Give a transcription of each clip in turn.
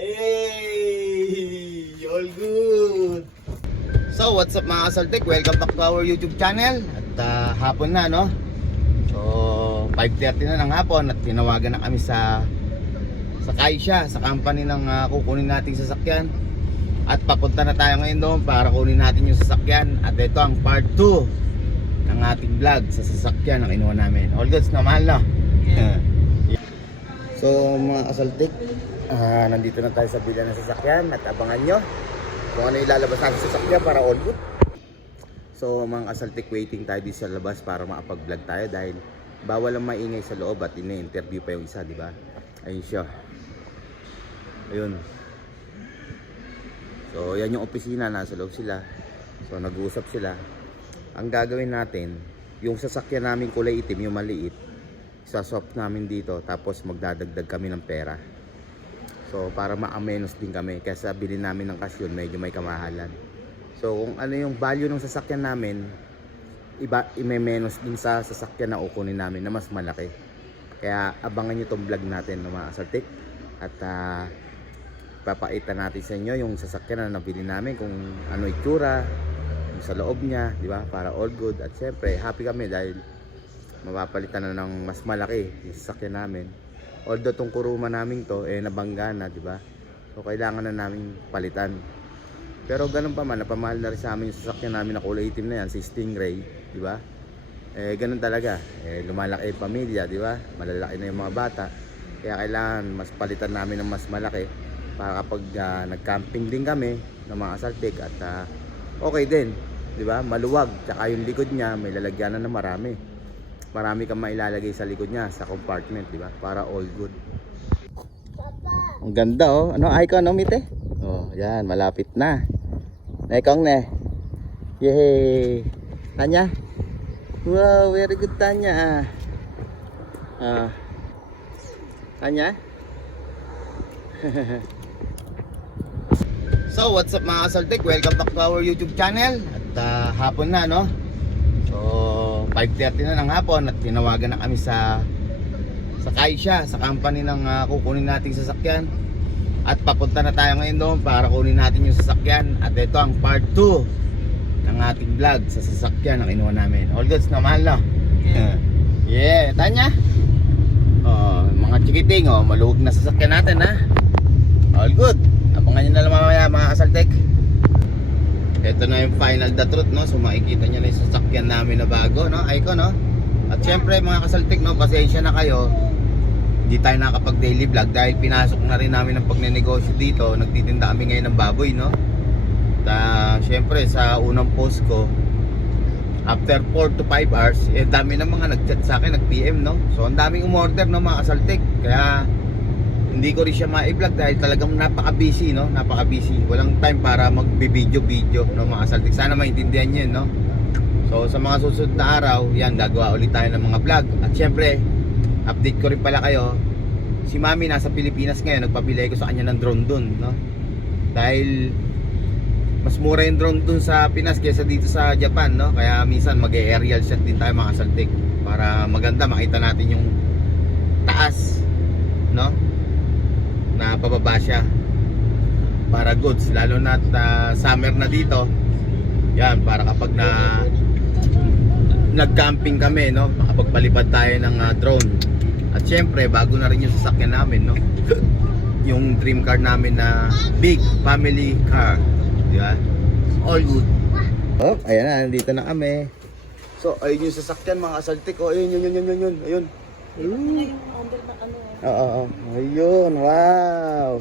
Hey! All good! So, what's up mga kasaltik? Welcome back to our YouTube channel. At ah, hapon na, no? So, 5.30 na ng hapon at tinawagan na kami sa sa Kaisha, sa company ng ah, kukunin nating sasakyan. At papunta na tayo ngayon doon para kunin natin yung sasakyan. At ito ang part 2 ng ating vlog sa sasakyan na kinuha namin. All goods na mahal, no? So mga kasaltik, ah, nandito na tayo sa bila ng sasakyan at abangan nyo kung ano ilalabas natin sa sasakyan para all good. So mga kasaltik, waiting tayo dito sa labas para makapag-vlog tayo dahil bawal ang maingay sa loob at ine-interview pa yung isa, di ba? Ayun siya. Ayun. So yan yung opisina, nasa loob sila. So nag-uusap sila. Ang gagawin natin, yung sasakyan namin kulay itim, yung maliit, saswap namin dito tapos magdadagdag kami ng pera. So para ma-amenos din kami kasi bilhin namin ng kasyon medyo may kamahalan. So kung ano yung value ng sasakyan namin, iba i-menos din sa sasakyan na ukunin namin na mas malaki. Kaya abangan nyo tong vlog natin ng mga asaltik at ah, papakita natin sa inyo yung sasakyan na nabili namin kung ano itsura, yung sa loob niya, di ba? Para all good at syempre happy kami dahil mapapalitan na ng mas malaki yung sasakyan namin. Although tong kuruma namin to eh nabangga na, di ba? So kailangan na namin palitan. Pero ganun pa man, napamahal na rin sa amin yung sasakyan namin na kulay itim na yan, si Stingray, di ba? Eh ganun talaga. Eh lumalaki yung pamilya, di ba? Malalaki na yung mga bata. Kaya kailangan mas palitan namin ng mas malaki para kapag ah, nag-camping din kami ng mga asaltik at ah, okay din, di ba? Maluwag, tsaka yung likod niya may lalagyanan na marami marami kang mailalagay sa likod niya sa compartment, di ba? Para all good. Ang ganda oh. Ano icon no, Mite? Oh, yan, malapit na. Naikong ne. Yay! Tanya? Wow, very good Tanya. Ah. Ah. Tanya? so, what's up mga kasaltik? Welcome back to our YouTube channel. At ah, hapon na, no? So, 5.30 na ng hapon at tinawagan na kami sa sa Kaisha, sa company ng ah, kukunin nating sasakyan. At papunta na tayo ngayon doon para kunin natin yung sasakyan. At ito ang part 2 ng ating vlog sa sasakyan na kinuha namin. All goods na mahal, no? yeah, Tanya? Oh, mga chikiting, oh, maluwag na sasakyan natin, ha? All good. Abangan nyo na lang mamaya, mga kasaltek. Ito na yung final the truth, no? So makikita nyo na yung sasakyan namin na bago, no? Icon, no? At syempre mga kasaltik, no? Pasensya na kayo. Hindi tayo nakapag daily vlog dahil pinasok na rin namin ang pagnenegosyo dito. Nagtitinda kami ngayon ng baboy, no? At ah, syempre sa unang post ko, after 4 to 5 hours, eh dami na mga nag-chat sa akin, nag-PM, no? So ang daming umorder, no, mga kasaltik. Kaya hindi ko rin siya ma-vlog dahil talagang napaka-busy, no? Napaka-busy. Walang time para magbi-video-video, no, mga kasaltik. Sana maintindihan niyo, no? So sa mga susunod na araw, yan, gagawa ulit tayo ng mga vlog. At syempre, update ko rin pala kayo. Si Mami nasa Pilipinas ngayon, nagpabili ko sa kanya ng drone dun, no? Dahil mas mura yung drone dun sa Pinas kaysa dito sa Japan, no? Kaya minsan mag-aerial shot din tayo mga saltik para maganda makita natin yung taas, pababa siya. Para goods, lalo na uh, summer na dito. Yan, para kapag na nag-camping kami, no? Makapagpalipad tayo ng ah, drone. At syempre, bago na rin yung sasakyan namin, no? yung dream car namin na big family car. Di ba? All good. Oh, ayan na, nandito na kami. So, ayun yung sasakyan mga kasaltik. Oh, ayun, yun, yun, yun, yun, yun. Ayun. Ayun. Oo. Ayun, wow.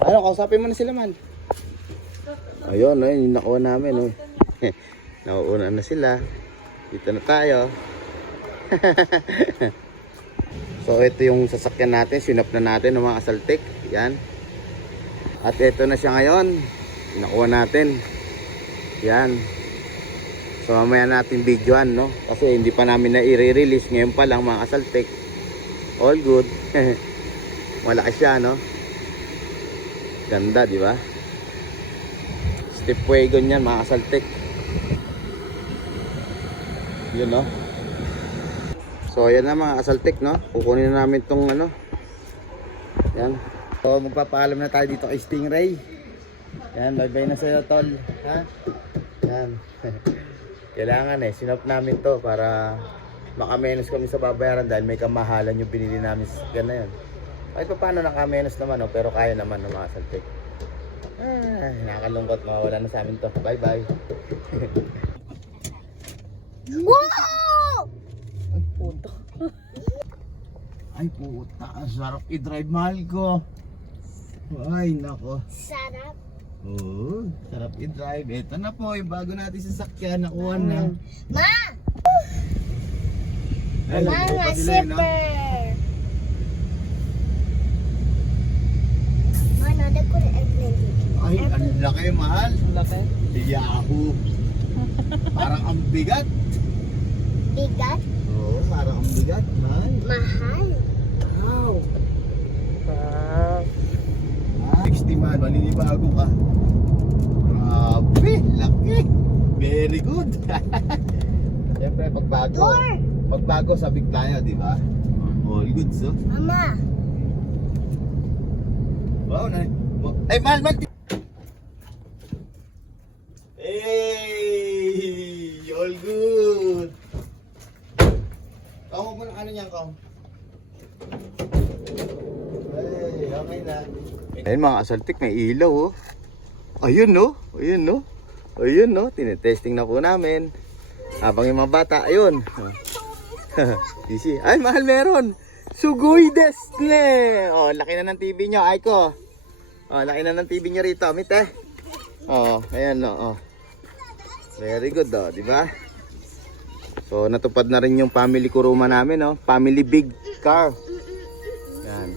Ano, kausapin mo na sila man. Ayun, ayun, yung nakuha namin. Oh. Nauuna na sila. Dito na tayo. so, ito yung sasakyan natin. Sinap na natin ng mga kasaltik. Yan. At ito na siya ngayon. Nakuha natin. Yan. So mamaya natin videoan no. Kasi hindi pa namin na i-release ngayon pa lang mga kasaltik. All good. Malaki siya no. Ganda di ba? Step wagon yan mga kasaltik. Yun no. So ayan na mga kasaltik no. Kukunin na namin tong ano Yan. So, magpapaalam na tayo dito kay Stingray. Yan, bye-bye na sa'yo, tol. Ha? Yan. Kailangan eh, sinop namin to para makamenos kami sa babayaran dahil may kamahalan yung binili namin sa sasakyan na yun. Kahit pa paano nakamenos naman, oh, pero kaya naman ng mga saltik. Ah, nakakalungkot, mawawala na sa amin to. Bye-bye. Wow! Ay puta, ang sarap i-drive mahal ko. Ay nako. Sarap. Oo, sarap i-drive. Ito na po, yung bago natin sasakyan, nakuha na. Ma! Ay, sila, eh, zipper! Ano. Ay, ang laki mahal. Ang laki. Yahoo! Parang ang bigat. Bigat, Oo, parang ang bigat, mahal. mahal. Wow! Wow. Ah, 60 man, maninibago ka. Grabe, laki. Very good. Siyempre, pagbago. Door! Pagbago, sabik tayo, di ba? All good, so. Mama, Wow, na. Ay, mahal, mahal. Hey, all good. Kamo mo na ano niyan, Kamo? Ay, okay na. Ayun mga asaltik, may ilaw oh. Ayun no, ayun no. Ayun no, tinetesting na po namin. Habang yung mga bata, ayun. Easy. Ay, mahal meron. Sugoy Destle. Oh, laki na ng TV nyo, Aiko. Oh, laki na ng TV nyo rito, mite. Oh, ayan no, oh. Very good oh, di ba? So, natupad na rin yung family kuruma namin, no? Family big car. Yan.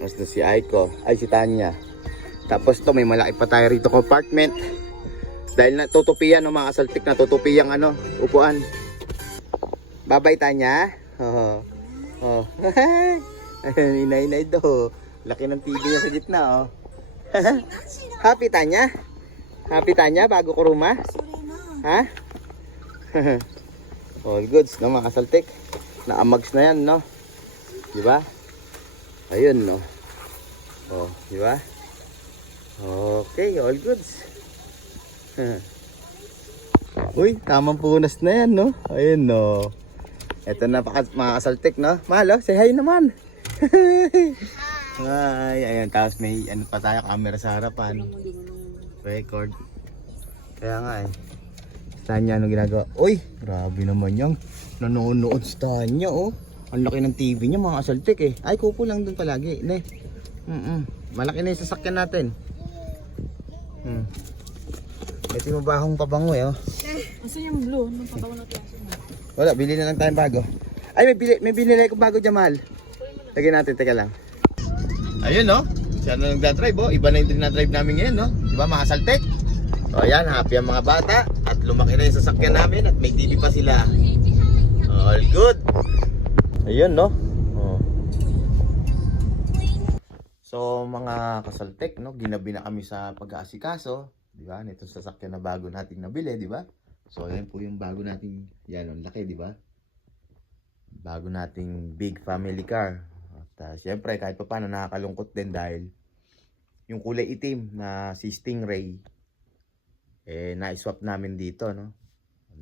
Tapos na si Aiko. Ay, si Tanya. Tapos to may malaki pa tayo rito compartment. Dahil natutupian, no, mga kasaltik, natutupian ano, upuan. Bye-bye, Tanya. Oh. Oh. Inay-inay do. Laki ng TV niya sa gitna, oh. Happy, Tanya? Happy, Tanya, bago kuruma? Ha? All goods, no, mga kasaltik. Naamags na yan, no? Di ba? Ayun, no? Oh, di ba? Okay, all goods. Uy, tamang punas na yan, no? Ayun, no? Ito na mga kasaltik, no? Mahal, oh, say hi naman. hi, ayan, tapos may ano pa tayo, camera sa harapan. Record. Kaya nga eh. Tanya, ano ginagawa? Uy, grabe naman yung nanonood si Tanya, oh. Ang laki ng TV niya, mga asaltik eh. Ay, kupo lang dun palagi. Ne. Mm Malaki na yung sasakyan natin. Hmm. Ito yung bahong pabango eh, oh. Asan yung blue? Nung patawan natin. Wala, bili na lang tayong bago. Ay, may bili, may binili ko bago Jamal. Lagyan natin, teka lang. Ayun, no? Siya na nagdadrive, oh. Iba na yung dinadrive namin ngayon, no? Di ba, mga saltek? So, ayan, happy ang mga bata. At lumaki na yung sasakyan namin at may TV pa sila. All good. Ayun, no? So, mga kasaltek, no? Ginabi na kami sa pag-aasikaso. Di ba? Nitong sasakyan na bago nating nabili, di ba? So, ayan po yung bago nating, yan, ang laki, di ba? Bago nating big family car. At uh, syempre, kahit pa paano, nakakalungkot din dahil yung kulay itim na si Stingray, eh, na-swap namin dito, no?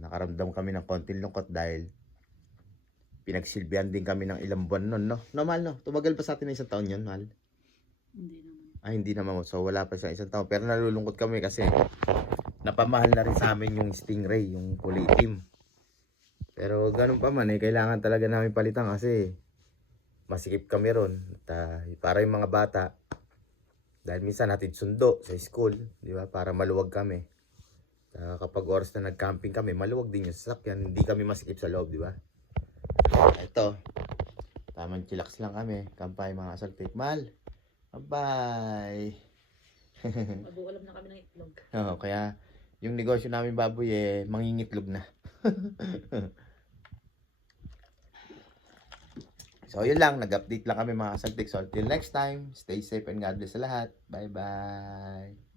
Nakaramdam kami ng konting lungkot dahil pinagsilbihan din kami ng ilang buwan nun, no? Normal, no? Tumagal pa sa atin na isang taon yun, mahal? Hindi naman. Ay, hindi naman. So, wala pa siyang isang taon. Pero nalulungkot kami kasi napamahal na rin sa amin yung Stingray, yung kulay itim. Pero ganun pa man eh, kailangan talaga namin palitan kasi masikip kami ron. At, ah, para yung mga bata, dahil minsan natin sundo sa school, di ba? Para maluwag kami. Ah, kapag oras na nag-camping kami, maluwag din yung sasakyan. Hindi kami masikip sa loob, di ba? Ito, tamang chillax lang kami. Kampay mga asaltik. Mal, bye Mabualam na kami ng itlog. Oo, kaya yung negosyo namin baboy eh, mangingitlog na. so, yun lang. Nag-update lang kami mga kasaltik. So, until next time, stay safe and God bless sa lahat. Bye-bye.